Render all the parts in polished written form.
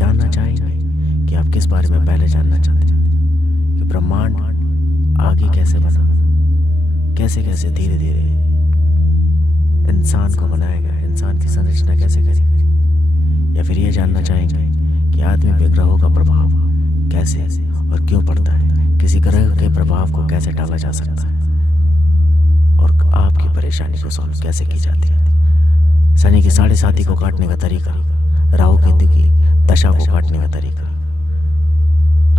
जानना चाहेंगे कि आप किस बारे में पहले जानना चाहते हैं कि ब्रह्मांड आगे कैसे बना, कैसे कैसे धीरे धीरे इंसान को बनाया गया, इंसान की संरचना कैसे करी, या फिर ये जानना चाहेंगे कि आदमी पे ग्रहों का प्रभाव कैसे और क्यों पड़ता है, किसी ग्रह के प्रभाव को कैसे टाला जा सकता है और आपकी परेशानी को सॉल्व कैसे की जाती है, शनि की 7.5 को काटने का तरीका, राहु केतु की दशा को काटने का तरीका,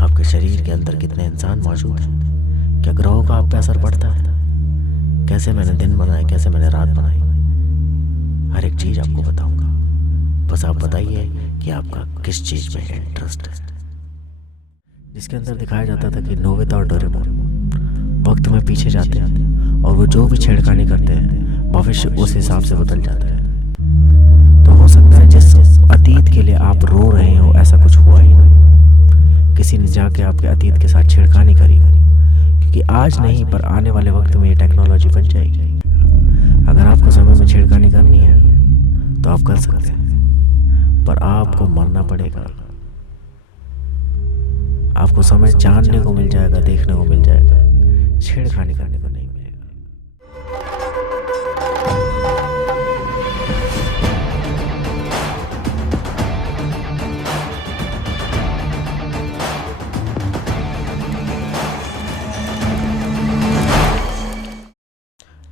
आपके शरीर के अंदर कितने इंसान मौजूद हैं, क्या ग्रहों का आप पे असर पड़ता है, कैसे मैंने दिन बनाए, कैसे मैंने रात बनाई, हर एक चीज आपको बताऊंगा। बस आप बताइए कि आपका किस चीज में इंटरेस्ट है। जिसके अंदर दिखाया जाता था कि नोबिता और डोरेमोन वक्त में पीछे जाते हैं और वो जो भी छेड़खानी करते हैं भविष्य उस हिसाब से बदल जाता है। तो हो सकता है जिस अतीत के लिए आप रो रहे हो ऐसा कुछ हुआ ही नहीं, किसी ने जाके आपके अतीत के साथ छेड़खानी करी, क्योंकि आज नहीं पर आने वाले वक्त में ये टेक्नोलॉजी बन जाएगी। अगर आपको समय में छेड़खानी करनी है तो आप कर सकते हैं, पर आपको मरना पड़ेगा। आपको समय जानने को मिल जाएगा, देखने को मिल जाएगा, छेड़खानी करने को नहीं मिलेगा।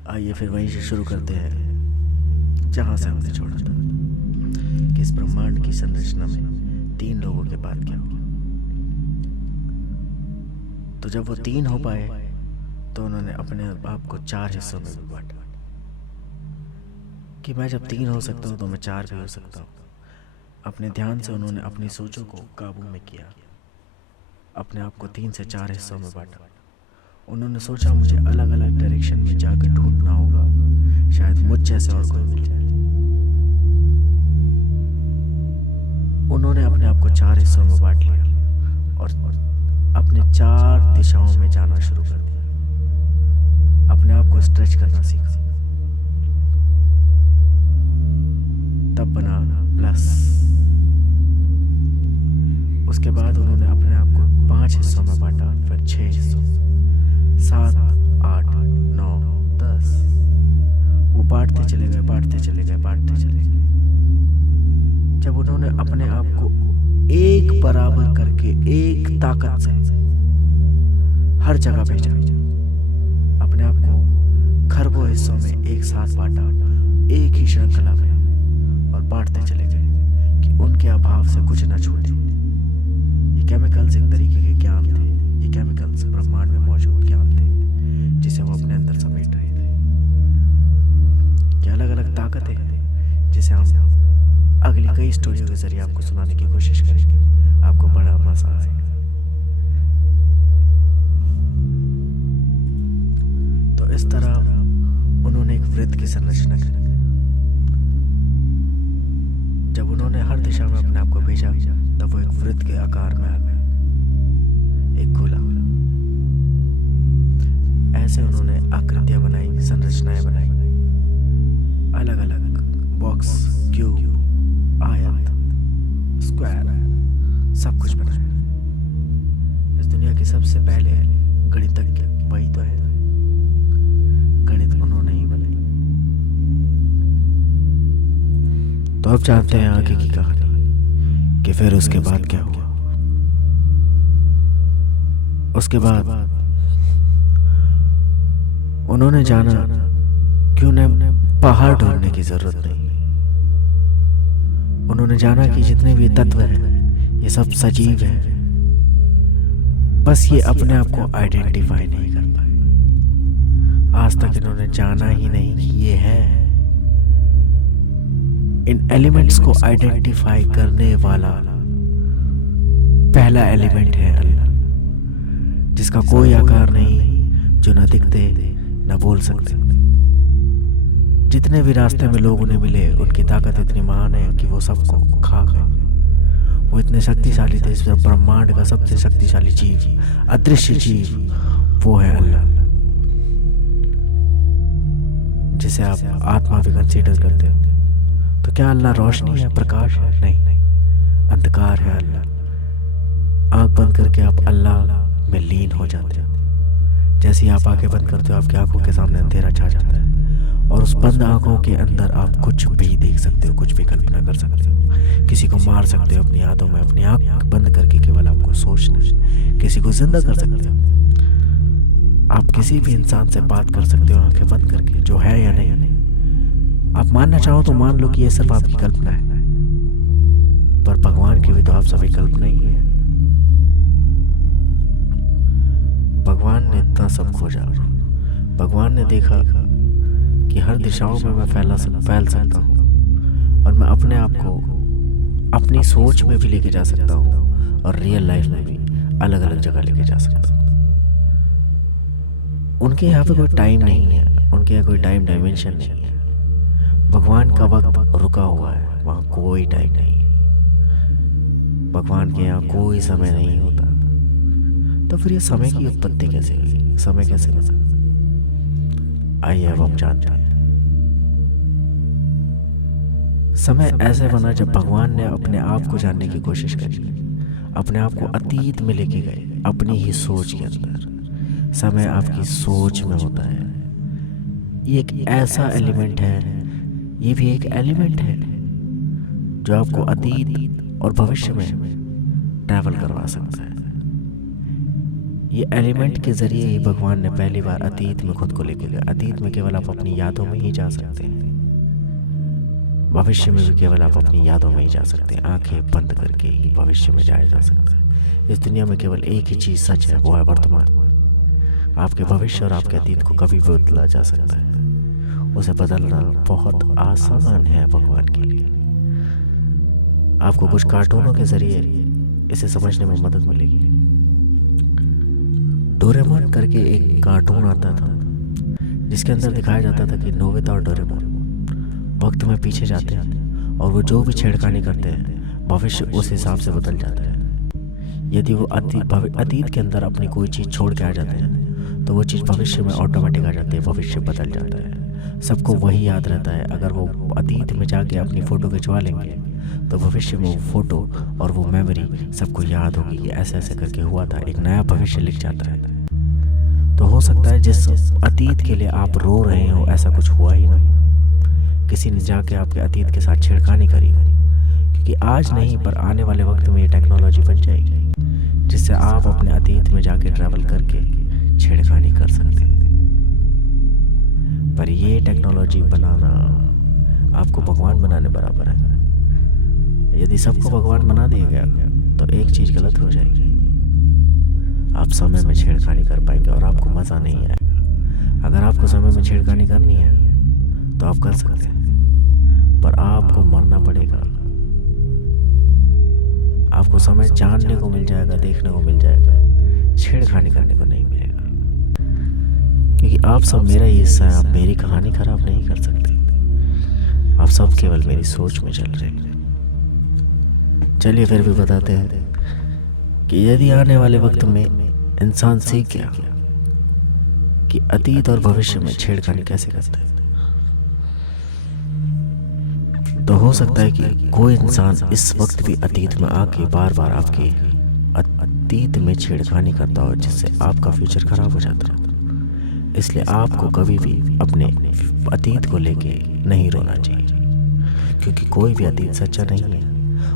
आइए फिर वहीं से शुरू करते हैं जहां से हमने छोड़ा था, कि इस ब्रह्मांड की संरचना में 3 लोगों के बाद क्या हुआ। तो जब वो 3 हो पाए तो उन्होंने अपने आप को 4 हिस्सों में भी बांटा कि मैं जब 3 हो सकता हूँ तो मैं 4 भी हो सकता हूँ। अपने ध्यान से उन्होंने अपनी सोचों को काबू में किया, अपने आप को 3 से 4 हिस्सों में बांटा। उन्होंने सोचा मुझे अलग अलग डायरेक्शन में जाकर ढूंढना होगा, शायद मुझ जैसे और कोई मिल जाए। उन्होंने अपने आप को 4 हिस्सों में बांट लिया और अपने 4 दिशाओं में जाना शुरू कर दिया, अपने आप को स्ट्रेच करना सीखा। तब बना प्लस। उसके बाद उन्होंने अपने आप को 5 हिस्सों में बांटा, फिर 6 हिस्सों, 7, 8, 9, 10। वो बांटते चले गए, बांटते चले गए, बांटते चले गए। जब उन्होंने अपने आप को एक बराबर करके एक ताकत से हर जगह भेजा, अपने आप को खरबों हिस्सों में एक साथ बांटा, एक ही श्रृंखला में, और बांटते चले गए कि उनके अभाव से कुछ न छूटे। ये केमिकल्स एक तरीके के ज्ञान थे, ये केमिकल्स ब्रह्मांड में मौजूद ज्ञान थे जिसे वो अपने अंदर समेट रहे थे। ये अलग अलग ताकतें हैं जिसे हम अगली कई स्टोरियों के जरिए आपको सुनाने की कोशिश करेंगे। आपको बड़ा मजा आएगा। तो इस तरह उन्होंने एक वृत्त की संरचना करी। जब उन्होंने हर दिशा में अपने आप को भेजा तब वो एक वृत्त के आकार में आ गए, एक गोला। ऐसे उन्होंने आकृतियां बनाई, संरचनाएं बनाई, अलग अलग बॉक्स, क्यूब, आयत, स्क्वायर, सब कुछ बनाया। इस दुनिया के सबसे पहले गणितज्ञ वही तो है, गणित उन्होंने ही बनाई। तो अब जानते हैं आगे की कहानी कि फिर उसके बाद क्या हुआ। उसके बाद उन्होंने जाना कि उन्हें पहाड़ ढूंढने की जरूरत नहीं। उन्होंने जाना कि जितने भी तत्व हैं ये सब सजीव हैं, बस ये अपने आप को आइडेंटिफाई नहीं कर पाए। आज तक इन्होंने जाना ही नहीं कि ये है। इन एलिमेंट्स को आइडेंटिफाई करने वाला पहला एलिमेंट है अल्लाह, जिसका कोई आकार नहीं, जो न दिखते न बोल सकते। जितने भी रास्ते में लोग उन्हें मिले उनकी ताकत इतनी महान है कि वो सबको खा गए। वो इतने शक्तिशाली थे। इस ब्रह्मांड का सबसे शक्तिशाली जीव, अदृश्य जीव, वो है अल्लाह, जिसे आप आत्मा भी कंसीडर करते हो। तो क्या अल्लाह रोशनी है, प्रकाश है? नहीं, अंधकार है अल्लाह। करके आप अल्लाह में लीन हो जाते हो। जैसे ही आप आंखें बंद करते हो, आपकी आंखों के सामने अंधेरा छा जाता है और उस बंद आंखों के अंदर आप कुछ भी देख सकते हो, कुछ भी कल्पना कर सकते हो। किसी को मार सकते हो अपनी यादों में, अपनी आंख बंद करके केवल आपको सोचना। किसी को जिंदा कर सकते हो। आप किसी भी इंसान से बात कर सकते हो आंखें बंद करके, जो है या नहीं। आप मानना चाहो तो मान लो कि ये सिर्फ आपकी कल्पना है, पर भगवान की भी तो आप सभी कल्पना ही है। भगवान ने इतना सब खोजा। भगवान ने देखा कि हर दिशाओं में मैं फैल सकता हूँ और मैं अपने आप को अपनी सोच में भी लेके जा सकता हूँ और रियल लाइफ में भी अलग अलग जगह लेके जा सकता हूँ। उनके यहाँ पे कोई टाइम नहीं है, उनके यहाँ कोई टाइम डायमेंशन नहीं है। भगवान का वक्त रुका हुआ है, वहाँ कोई टाइम नहीं है। भगवान के यहाँ कोई समय नहीं होता। तो फिर ये समय की उत्पत्ति कैसे हुई, समय कैसे बना? आइए अब हम जानते हैं। समय ऐसे बना जब भगवान ने अपने आप को जानने की कोशिश करी, अपने आप को अतीत में लेके गए, अपनी ही सोच के अंदर। समय आपकी सोच में होता है। ये एक ऐसा एलिमेंट है, ये भी एक एलिमेंट है जो आपको अतीत और भविष्य में ट्रैवल करवा सकता है। ये एलिमेंट के जरिए ही भगवान ने पहली बार अतीत में खुद को लेके गया। अतीत में केवल आप अपनी यादों में ही जा सकते हैं, भविष्य में भी केवल आप अपनी यादों में ही जा सकते हैं। आंखें बंद करके ही भविष्य में जाया जा सकता है। इस दुनिया में केवल एक ही चीज़ सच है, वो है वर्तमान। आपके भविष्य और आपके अतीत को कभी भी बदला जा सकता है। उसे बदलना बहुत आसान है भगवान के लिए। आपको कुछ कार्टूनों के जरिए इसे समझने में मदद मिलेगी। डोरेमोन करके एक कार्टून आता था जिसके अंदर दिखाया जाता था कि नोबिता और डोरेमोन वक्त में पीछे जाते हैं और वो जो भी छेड़खानी करते हैं भविष्य उस हिसाब से बदल जाता है। यदि वो अतीत के अंदर अपनी कोई चीज़ छोड़ के आ जाते हैं तो वो चीज़ भविष्य में ऑटोमेटिक आ जाती है, भविष्य बदल जाता है। सबको वही याद रहता है। अगर वो अतीत में जाके अपनी फ़ोटो खिंचवा लेंगे तो भविष्य में वो फ़ोटो और वो मेमोरी सबको याद होगी कि ऐसे ऐसे करके हुआ था, एक नया भविष्य लिख जाता है। तो हो सकता है जिस अतीत के लिए आप रो रहे हो ऐसा कुछ हुआ ही नहीं, किसी ने जाके आपके अतीत के साथ छेड़खानी करी, क्योंकि आज नहीं पर आने वाले वक्त में ये टेक्नोलॉजी बन जाएगी जिससे आप अपने अतीत में जाके ट्रैवल करके छेड़खानी कर सकते हैं। पर ये टेक्नोलॉजी बनाना आपको भगवान बनाने बराबर है। यदि सबको भगवान बना दिया गया तो एक चीज़ गलत हो जाएगी, आप समय में छेड़खानी कर पाएंगे और आपको मज़ा नहीं आएगा। अगर आपको समय में छेड़खानी करनी है तो आप कर सकते हैं, पर आपको मरना पड़ेगा। आपको समय जानने को मिल जाएगा, देखने को मिल जाएगा, छेड़खानी करने को नहीं मिलेगा। क्योंकि आप सब मेरा ही हिस्सा है, आप मेरी कहानी खराब नहीं कर सकते। आप सब केवल मेरी सोच में चल रहे हैं। चलिए फिर भी बताते हैं कि यदि आने वाले वक्त में इंसान सीख गया कि अतीत और भविष्य में छेड़खानी कैसे करता है, तो हो सकता है कि कोई इंसान इस वक्त भी अतीत में आके बार बार आपके अतीत में छेड़खानी करता हो, जिससे आपका फ्यूचर खराब हो जाता है। इसलिए आपको कभी भी अपने अतीत को लेके नहीं रोना चाहिए, क्योंकि कोई भी अतीत सच्चा नहीं है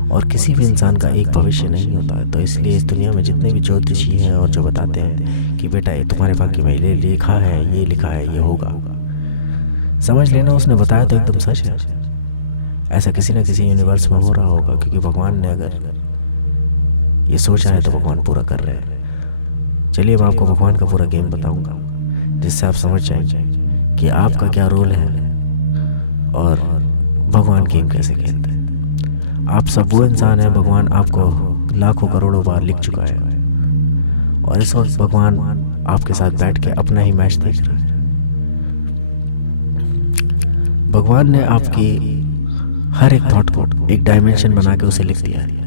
और किसी भी इंसान का एक भविष्य नहीं होता है। तो इसलिए इस दुनिया में जितने भी ज्योतिषी हैं और जो बताते हैं कि बेटा ये तुम्हारे भाग्य में ये लिखा है, ये लिखा है, ये होगा, समझ लेना उसने बताया तो एकदम सच है। ऐसा किसी न किसी यूनिवर्स में हो रहा होगा, क्योंकि भगवान ने अगर ये सोचा है तो भगवान पूरा कर रहे हैं। चलिए मैं आपको भगवान का पूरा गेम बताऊंगा, जिससे आप समझ जाएंगे कि आपका क्या रोल है और भगवान गेम कैसे खेलते हैं। आप सब वो इंसान हैं, भगवान आपको लाखों करोड़ों बार लिख चुका है और इस वक्त भगवान आपके साथ बैठ के अपना ही मैच देख रहा है। भगवान ने आपकी हर एक थॉट को एक डायमेंशन बना के उसे लिख दिया है।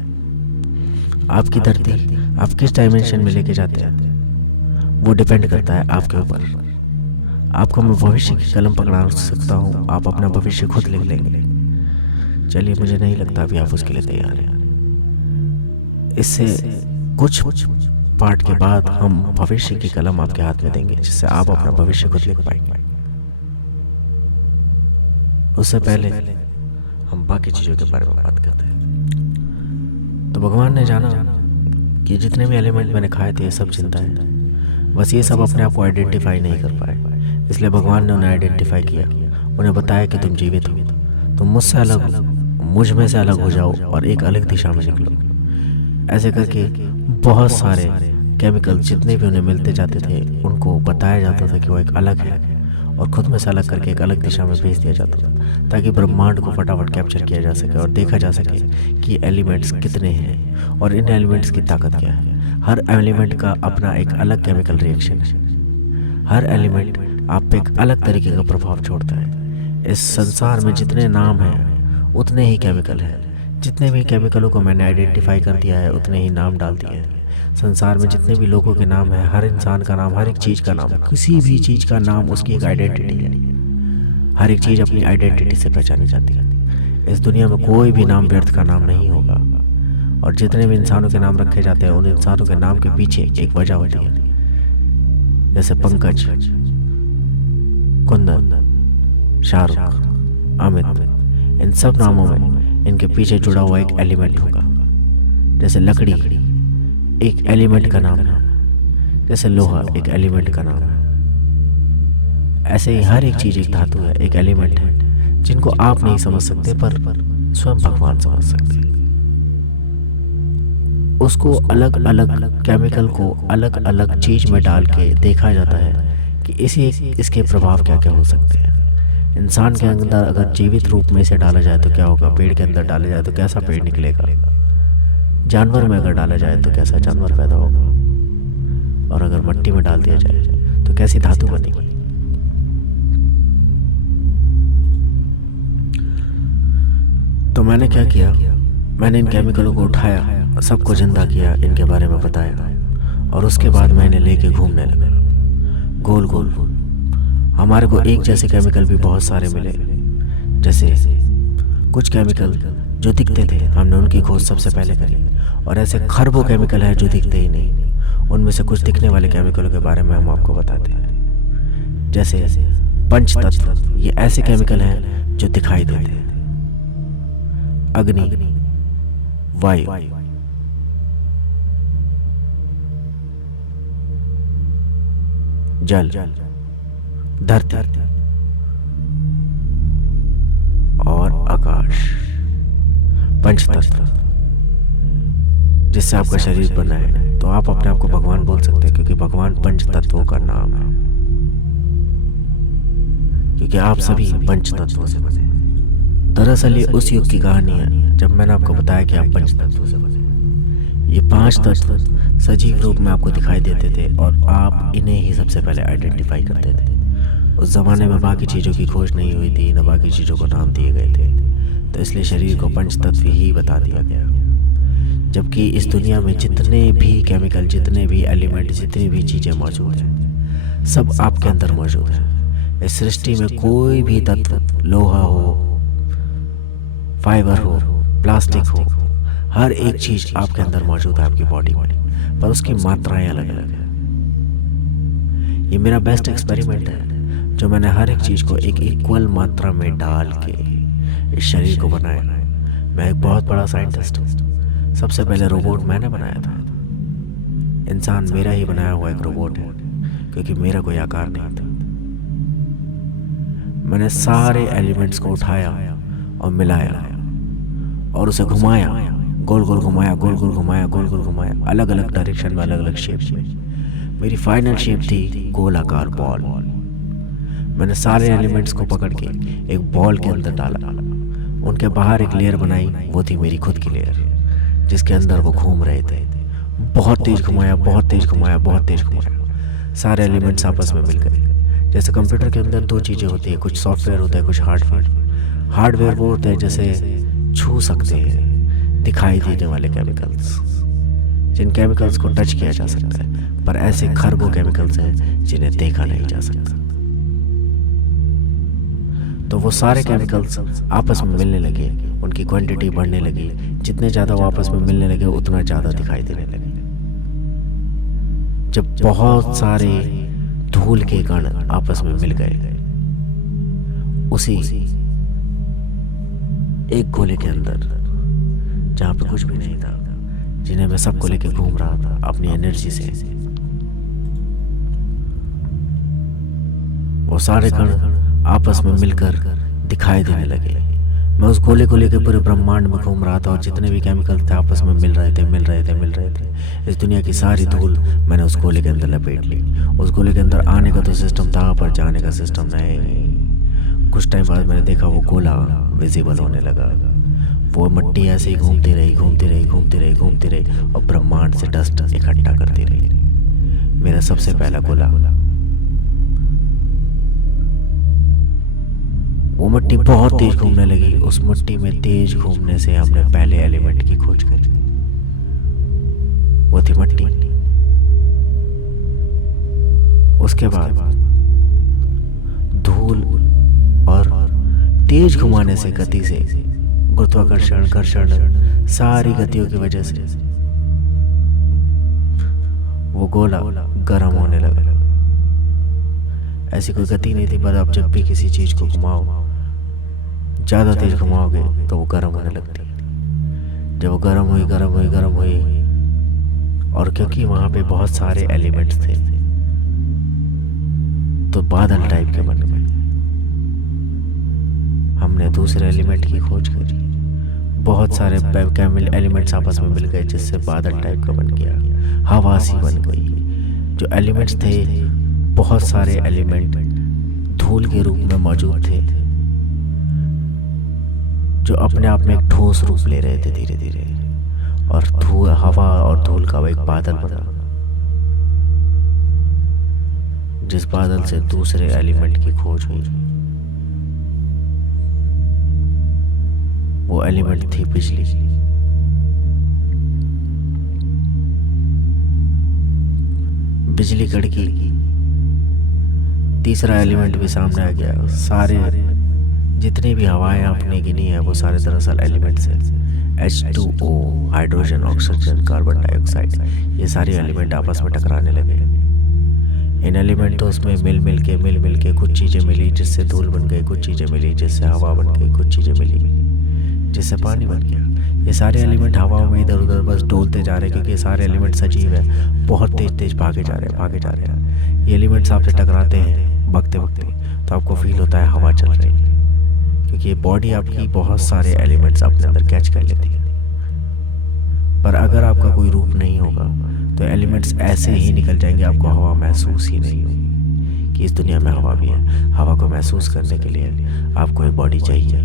आपकी धरती आप किस डायमेंशन में लेके जाते हैं वो डिपेंड करता है आपके ऊपर। आपको मैं भविष्य की कलम पकड़ा सकता हूँ, आप अपना भविष्य खुद लिख लेंगे। चलिए मुझे नहीं लगता अभी आप उसके लिए तैयार हैं। इससे कुछ पाठ के बाद हम भविष्य की कलम आपके हाथ में देंगे, जिससे आप अपना भविष्य खुद लिख पाएंगे। उससे पहले हम बाकी चीज़ों के बारे में बात करते हैं। तो भगवान ने जाना कि जितने भी एलिमेंट मैंने खाए थे ये सब जिंदा है, बस ये सब अपने आप को आइडेंटिफाई नहीं कर पाए। इसलिए भगवान ने उन्हें आइडेंटिफाई किया, उन्हें बताया कि तुम जीवित हो, तुम मुझसे अलग हो, मुझ में से अलग हो जाओ और एक अलग दिशा में निकलो। ऐसे करके बहुत सारे केमिकल जितने भी उन्हें मिलते जाते थे उनको बताया जाता था कि वो एक अलग है, और खुद में से अलग करके एक अलग दिशा में भेज दिया जाता था, ताकि ब्रह्मांड को फटाफट कैप्चर किया जा सके और देखा जा सके कि एलिमेंट्स कितने हैं और इन एलिमेंट्स की ताकत क्या है। हर एलिमेंट का अपना एक अलग केमिकल रिएक्शन है, हर एलिमेंट आप पे एक अलग तरीके का प्रभाव छोड़ता है। इस संसार में जितने नाम हैं उतने ही केमिकल हैं, जितने भी केमिकलों को मैंने आइडेंटिफाई कर दिया है उतने ही नाम डाल दिए हैं। संसार में जितने भी लोगों के नाम हैं, हर इंसान का नाम, हर एक चीज़ का नाम, किसी भी चीज़ का नाम उसकी एक आइडेंटिटी है। हर एक चीज़ अपनी आइडेंटिटी से पहचानी जाती है। इस दुनिया में कोई भी नाम व्यर्थ का नाम नहीं होगा, और जितने भी इंसानों के नाम रखे जाते हैं उन इंसानों के नाम के पीछे एक वजह होती है। जैसे पंकज, कुंदन, शाहरुख, अमित, इन सब नामों में इनके पीछे जुड़ा हुआ एक एलिमेंट होगा। जैसे लकड़ी एक एलिमेंट का नाम है, जैसे लोहा एक एलिमेंट का नाम है। ऐसे ही हर एक चीज़ एक धातु है, एक एलिमेंट है, जिनको आप नहीं समझ सकते पर स्वयं भगवान समझ सकते हैं। उसको अलग अलग केमिकल को अलग अलग चीज़ में डाल के देखा जाता है कि इसके प्रभाव क्या क्या हो सकते हैं। इंसान के अंदर अगर जीवित रूप में इसे डाला जाए तो क्या होगा, पेड़ के अंदर डाला जाए तो कैसा पेड़ निकलेगा, जानवर में अगर डाला जाए तो कैसा जानवर पैदा होगा, और अगर मिट्टी में डाल दिया जाए तो कैसी धातु बनेगी। तो मैंने क्या किया, मैंने इन केमिकलों को उठाया, सबको जिंदा किया, इनके बारे में बताया, और उसके बाद मैंने लेके घूमने लगा गोल गोल। हमारे को एक जैसे केमिकल भी बहुत सारे मिले। जैसे कुछ केमिकल जो दिखते थे हमने उनकी खोज सबसे पहले करी, और ऐसे खरबों केमिकल है जो दिखते ही नहीं। उनमें से कुछ दिखने वाले केमिकलों के बारे में हम आपको बताते हैं। जैसे पंच तत्व, ये ऐसे केमिकल हैं जो दिखाई देते हैं। अग्नि, वायु, जल, धरती और आकाश, पंचतत्व, जिससे आपका शरीर बना है। तो आप अपने आप को भगवान बोल सकते हैं, क्योंकि भगवान पंच तत्वों का नाम है, क्योंकि आप सभी पंच तत्वों से बने। दरअसल ये उस युग की कहानी है जब मैंने आपको बताया कि आप पंच तत्वों से बने। ये 5 तत्व सजीव रूप में आपको दिखाई देते थे और आप इन्हें ही सबसे पहले आइडेंटिफाई करते थे। उस जमाने में बाकी चीज़ों की खोज नहीं हुई थी, न बाकी चीज़ों को नाम दिए गए थे, तो इसलिए शरीर को पंच तत्व ही बता दिया गया। जबकि इस दुनिया में जितने भी केमिकल, जितने भी एलिमेंट, जितनी भी चीज़ें मौजूद हैं, सब आपके अंदर मौजूद है। इस सृष्टि में कोई भी तत्व, लोहा हो, फाइबर हो, प्लास्टिक हो, हर एक चीज़ आपके अंदर मौजूद है, आपकी बॉडी में, पर उसकी मात्राएं अलग अलग है। ये मेरा बेस्ट एक्सपेरिमेंट है जो मैंने हर एक चीज़ को एक इक्वल मात्रा में डाल के इस शरीर को बनाया। मैं एक बहुत बड़ा साइंटिस्ट हूँ। सबसे पहले रोबोट मैंने बनाया था। इंसान मेरा ही बनाया हुआ एक रोबोट है, क्योंकि मेरा कोई आकार नहीं था। मैंने सारे एलिमेंट्स को उठाया और मिलाया और उसे घुमाया, गोल गोल घुमाया, गोल गोल घुमाया, गोल गोल घुमाया, अलग अलग डायरेक्शन में, अलग अलग शेप में। मेरी फाइनल शेप थी गोलाकार बॉल। मैंने सारे एलिमेंट्स को पकड़ के एक बॉल के अंदर डाला, उनके बाहर एक लेयर बनाई, वो थी मेरी खुद की लेयर, जिसके अंदर वो घूम रहे थे। बहुत तेज घुमाया, बहुत तेज घुमाया, बहुत तेज घुमाया, सारे एलिमेंट्स आपस में मिल गए। जैसे कंप्यूटर के अंदर 2 चीज़ें होती है, कुछ सॉफ्टवेयर होता है, कुछ हार्डवेयर। हार्डवेयर वो होते हैं जैसे छू सकते हैं, दिखाई देने वाले केमिकल्स, जिन केमिकल्स को टच किया जा सकता है, पर ऐसे खरबों केमिकल्स हैं जिन्हें देखा नहीं जा सकता। तो वो सारे केमिकल्स आपस में मिलने लगे, उनकी क्वांटिटी बढ़ने लगी। जितने ज़्यादा वो आपस में मिलने लगे उतना ज़्यादा दिखाई देने लगे। जब बहुत सारे धूल के कण आपस में मिल गए उसी एक गोले के अंदर, जहां पे कुछ भी नहीं था, जिन्हें मैं सबको लेके घूम रहा था अपनी एनर्जी से, वो सारे कण आपस में मिलकर दिखाई देने लगे। मैं उस गोले को लेकर पूरे ब्रह्मांड में घूम रहा था और जितने भी केमिकल थे आपस में मिल रहे थे। इस दुनिया की सारी धूल मैंने उस गोले के अंदर लपेट ली। उस गोले के अंदर आने का तो सिस्टम था, पर जाने का सिस्टम नहीं। कुछ टाइम बाद मैंने देखा वो गोला विजिबल होने लगा। वो मिट्टी ऐसे ही घूमती रही और ब्रह्मांड से डस्ट इकट्ठा करती रही। मेरा सबसे पहला गोला, वो मिट्टी बहुत तेज घूमने लगी। उस मिट्टी में तेज घूमने से हमने पहले एलिमेंट की खोज करी, वो थी मिट्टी। उसके बाद धूल और तेज घुमाने से, गति से, गुरुत्वाकर्षण, घर्षण, सारी गतियों की वजह से वो गोला गर्म होने लगा। ऐसी कोई गति नहीं थी, पर अब जब भी किसी चीज को घुमाओ, ज्यादा तेज घुमाओगे तो वो गर्म होने लगती है। जब वो गर्म हुई और क्योंकि वहां पे बहुत सारे एलिमेंट्स थे तो बादल टाइप के बन गए। हमने दूसरे एलिमेंट की खोज करी, बहुत सारे केमिकल एलिमेंट्स आपस में मिल गए जिससे बादल टाइप का बन गया, हवा सी बन गई। जो एलिमेंट्स थे, बहुत सारे एलिमेंट धूल के रूप में मौजूद थे, जो अपने आप में एक ठोस रूप ले रहे थे धीरे धीरे, और हवा और धूल का वो एक बादल बना, जिस बादल से दूसरे एलिमेंट की खोज हुई। वो एलिमेंट थी बिजली। बिजली कड़की, तीसरा एलिमेंट भी सामने आ गया। सारे जितनी भी हवाएं आपने गिनी है वो सारे दरअसल एलिमेंट्स हैं। H2O, hydrogen, oxygen, carbon dioxide, ये सारे एलिमेंट आपस में टकराने लगे। इन एलिमेंट तो उसमें मिल के कुछ चीज़ें मिली जिससे धूल बन गई, कुछ चीज़ें मिली जिससे हवा बन गई, कुछ चीज़ें मिली जिससे पानी बन गया। ये सारे एलिमेंट हवा में इधर उधर बस डोलते जा रहे हैं, क्योंकि ये सारे एलिमेंट सजीव है, बहुत तेज भागे जा रहे हैं। ये एलिमेंट्स आपसे टकराते हैं भागते तो आपको फील होता है हवा चल रही है, क्योंकि ये बॉडी आपकी बहुत सारे एलिमेंट्स अपने अंदर कैच कर लेती है। पर अगर आपका कोई रूप नहीं होगा तो एलिमेंट्स ऐसे ही निकल जाएंगे, आपको हवा महसूस ही नहीं होगी कि इस दुनिया में हवा भी है। हवा को महसूस करने के लिए आपको एक बॉडी चाहिए।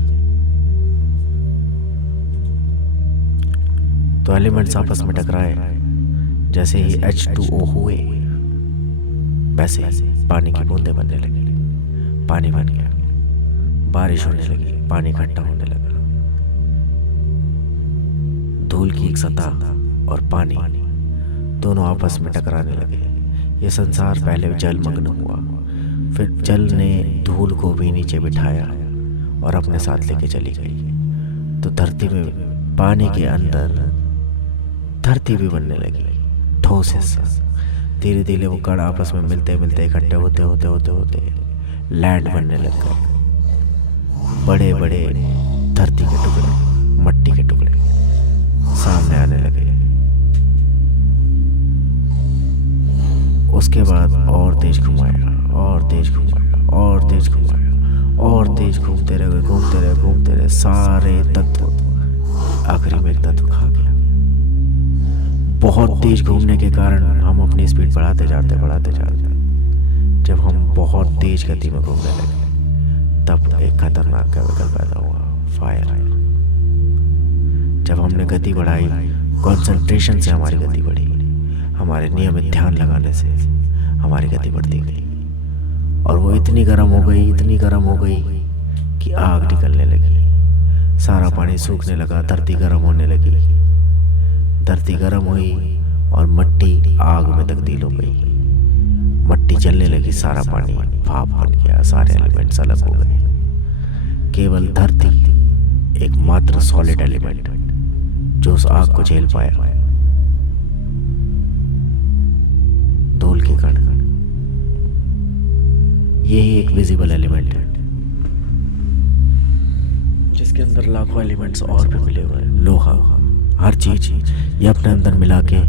तो एलिमेंट्स आपस में टकराए, जैसे ही H2O हुए वैसे पानी की बूंदें बनने लगी, पानी बन गया, बारिश होने लगी, पानी इकट्ठा होने लगा। धूल की एक सतह और पानी दोनों आपस में टकराने लगे। ये संसार पहले जलमग्न हुआ, फिर जल ने धूल को भी नीचे बिठाया और अपने साथ लेके चली गई। तो धरती में, पानी के अंदर धरती भी बनने लगी, ठोस हिस्सा। धीरे धीरे वो कण आपस में मिलते इकट्ठे होते लैंड बनने लग गए। बड़े बड़े धरती के टुकड़े, मट्टी के टुकड़े सामने आने लगे। उसके बाद और तेज घुमाया, घूमते रहे सारे तत्व, आखिरी में एक तत्व खा गया। बहुत तेज घूमने के कारण हम अपनी स्पीड बढ़ाते जाते। जब हम बहुत तेज गति में घूमने लगे तब एक खतरनाक केमिकल पैदा हुआ, फायर। जब हमने गति बढ़ाई, कंसंट्रेशन से हमारी गति बढ़ी, हमारे नियमित ध्यान लगाने से हमारी गति बढ़ती गई, और वो इतनी गर्म हो गई कि आग निकलने लगी। सारा पानी सूखने लगा, धरती गर्म होने लगी। धरती गर्म हुई और मिट्टी आग में तब्दील हो गई। मिट्टी जलने लगी, सारा पानी भाप बन गया, सारे एलिमेंट्स अलग हो गए। केवल धरती एकमात्र सॉलिड एलिमेंट जो उस आग को झेल पाया, यही एक विजिबल एलिमेंट है जिसके अंदर लाखों एलिमेंट्स और भी मिले हुए हैं। लोहा, हर चीज ये अपने अंदर मिला के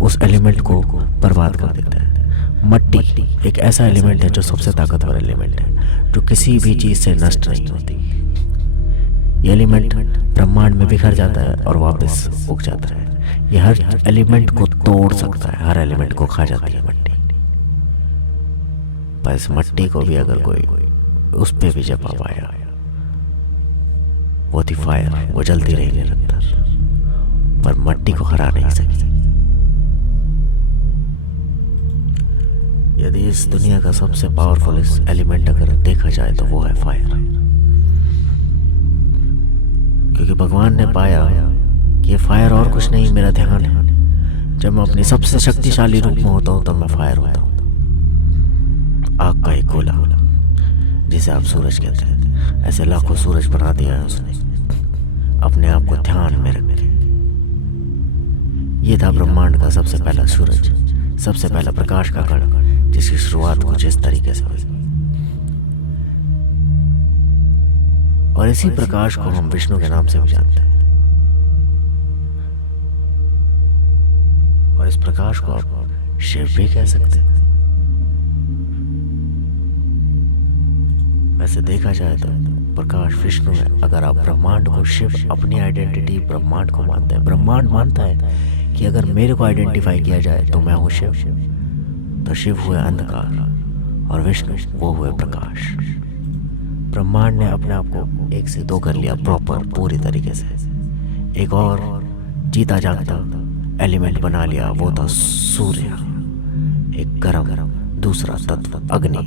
उस एलिमेंट को बर्बाद कर देता है। मट्टी एक ऐसा एलिमेंट है जो सबसे ताकतवर एलिमेंट है, जो किसी भी चीज से नष्ट नहीं होती। ये एलिमेंट ब्रह्मांड में बिखर जाता है और वापस उग जाता है। ये हर एलिमेंट को तोड़ सकता है, हर एलिमेंट को खा जाती है मट्टी। पर इस मट्टी को भी अगर कोई उस पे भी जमा पाया, वो थी फायर, वो जलती रही निरंतर, पर मट्टी को हरा नहीं सकी। यदि इस दुनिया का सबसे पावरफुल एलिमेंट अगर देखा जाए तो वो है फायर, क्योंकि भगवान ने पाया कि ये फायर और कुछ नहीं मेरा ध्यान है। जब मैं अपनी सबसे शक्तिशाली रूप में होता हूँ तब मैं फायर होता हूँ। आग का एक गोला जिसे आप सूरज कहते हैं, ऐसे लाखों सूरज बना दिया है उसने अपने आप को ध्यान में रख के। ये था ब्रह्मांड का सबसे पहला सूरज, सबसे पहला प्रकाश का कण, जिसकी शुरुआत कुछ इस तरीके से हुई। और इसी प्रकाश को हम विष्णु के नाम से भी जानते हैं। और इस प्रकाश को आप शिव भी कह सकते हैं। वैसे देखा जाए तो प्रकाश विष्णु है। अगर आप ब्रह्मांड को शिव, अपनी आइडेंटिटी ब्रह्मांड को मानते हैं, ब्रह्मांड मानता है कि अगर मेरे को आइडेंटिफाई किया जाए तो मैं हूं शिव, तो शिव हुए अंधकार और विष्णु वो हुए प्रकाश। ब्रह्मांड ने अपने आप को एक से दो कर लिया प्रॉपर, पूरी तरीके से। एक और जीता जागता एलिमेंट बना लिया, वो था सूर्य, एक गर्म दूसरा तत्व अग्नि।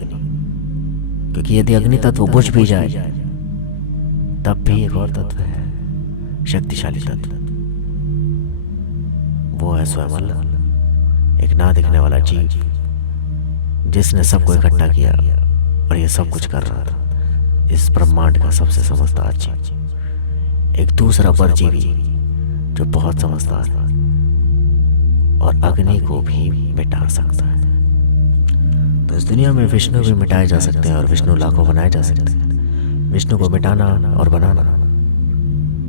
क्योंकि यदि अग्नि तत्व बुझ भी जाए तब भी एक और तत्व है, शक्तिशाली तत्व, वो है स्वयं अल्लाह, एक ना दिखने वाला जीव जिसने सबको इकट्ठा किया और ये सब कुछ कर रहा था। इस ब्रह्मांड का सबसे समझदार जीव, एक दूसरा परजीवी जो बहुत समझदार है और अग्नि को भी मिटा सकता है। तो इस दुनिया में विष्णु भी मिटाए जा सकते हैं और विष्णु लाखों बनाए जा सकते हैं। विष्णु को मिटाना और बनाना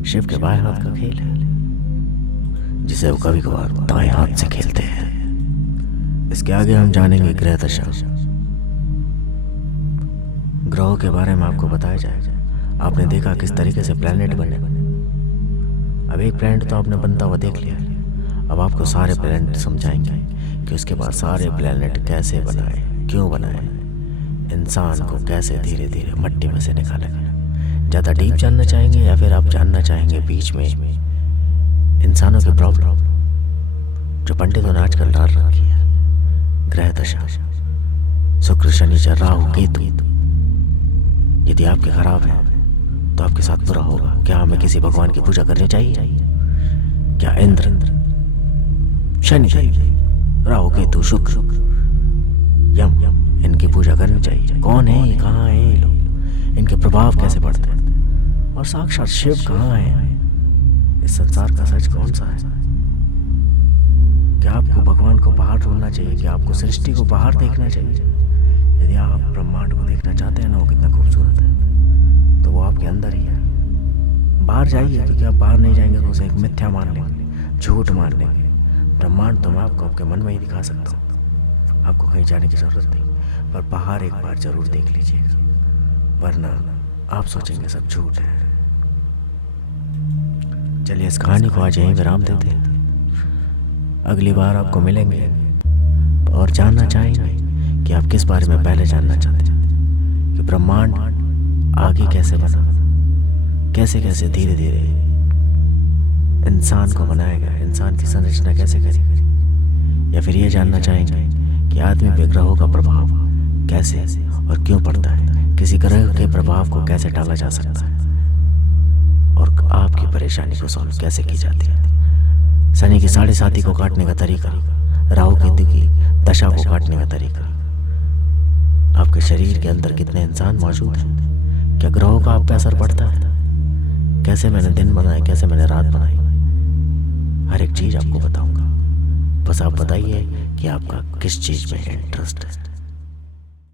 शिव के बाएं हाथ का खेल है, जिसे वो कभी कभार दाएं हाथ से खेलते हैं। इसके आगे हम जानेंगे ग्रह दशा। ग्रहों के बारे में आपको बताया जाएगा। आपने देखा किस तरीके से प्लेनेट बने। अब एक प्लेनेट तो आपने बनता हुआ देख लिया, अब आपको सारे प्लेनेट समझाएंगे कि उसके बाद सारे प्लेनेट कैसे बनाए, क्यों बनाए, इंसान को कैसे धीरे धीरे मट्टी में से निकाला गया। ज़्यादा डीप जानना चाहेंगे या फिर आप जानना चाहेंगे बीच में इंसानों की प्रॉब्लम जो पंडितों ने आजकल डाल रखी है? ग्रह दशा, शुक्र शनिचर राहु केतु यदि आपके खराब है तो आपके साथ बुरा होगा। क्या हमें किसी भगवान की पूजा करनी चाहिए? क्या इंद्र, शनि, राहु केतु, शुक्र, यम, इनकी पूजा करनी चाहिए? कौन है ये, कहाँ है ये लोग, इनके प्रभाव कैसे पड़ते हैं? और साक्षात शिव कहाँ है? इस संसार का सच कौन सा है? क्या आपको भगवान को बाहर ढूंढना चाहिए? क्या आपको सृष्टि को बाहर देखना चाहिए? यदि आप ब्रह्मांड को देखना चाहते हैं ना, वो कितना खूबसूरत है, तो वो आपके अंदर ही है। बाहर जाइए, क्योंकि आप बाहर नहीं जाएंगे तो उसे एक मिथ्या मान लेंगे, झूठ मान लेंगे। ब्रह्मांड तो मैं आपको आपके मन में ही दिखा सकता हूँ, आपको कहीं जाने की जरूरत नहीं। पर बाहर एक बार जरूर देख लीजिएगा, वरना आप सोचेंगे सब झूठ है। चलिए इस कहानी को आज यहीं विराम देते हैं। अगली बार आपको मिलेंगे और जानना चाहेंगे कि आप किस बारे में पहले जानना चाहते हैं, कि ब्रह्मांड आगे कैसे बना, कैसे कैसे धीरे धीरे इंसान को बनाया गया, इंसान की संरचना कैसे करी, या फिर ये जानना चाहेंगे कि आदमी पे ग्रहों का प्रभाव कैसे और क्यों पड़ता है, किसी ग्रह के प्रभाव को कैसे टाला जा सकता है और आपकी परेशानी को सॉल्व कैसे की जाती है। शनि की 7.5 को काटने का तरीका, राहु केतु की दशा को काटने का तरीका, आपके शरीर के अंदर कितने इंसान मौजूद हैं, क्या ग्रहों का आप पे असर पड़ता है, कैसे मैंने दिन बनाए, कैसे मैंने रात बनाई, हर एक चीज आपको बताऊंगा। बस आप बताइए कि आपका किस चीज में इंटरेस्ट है।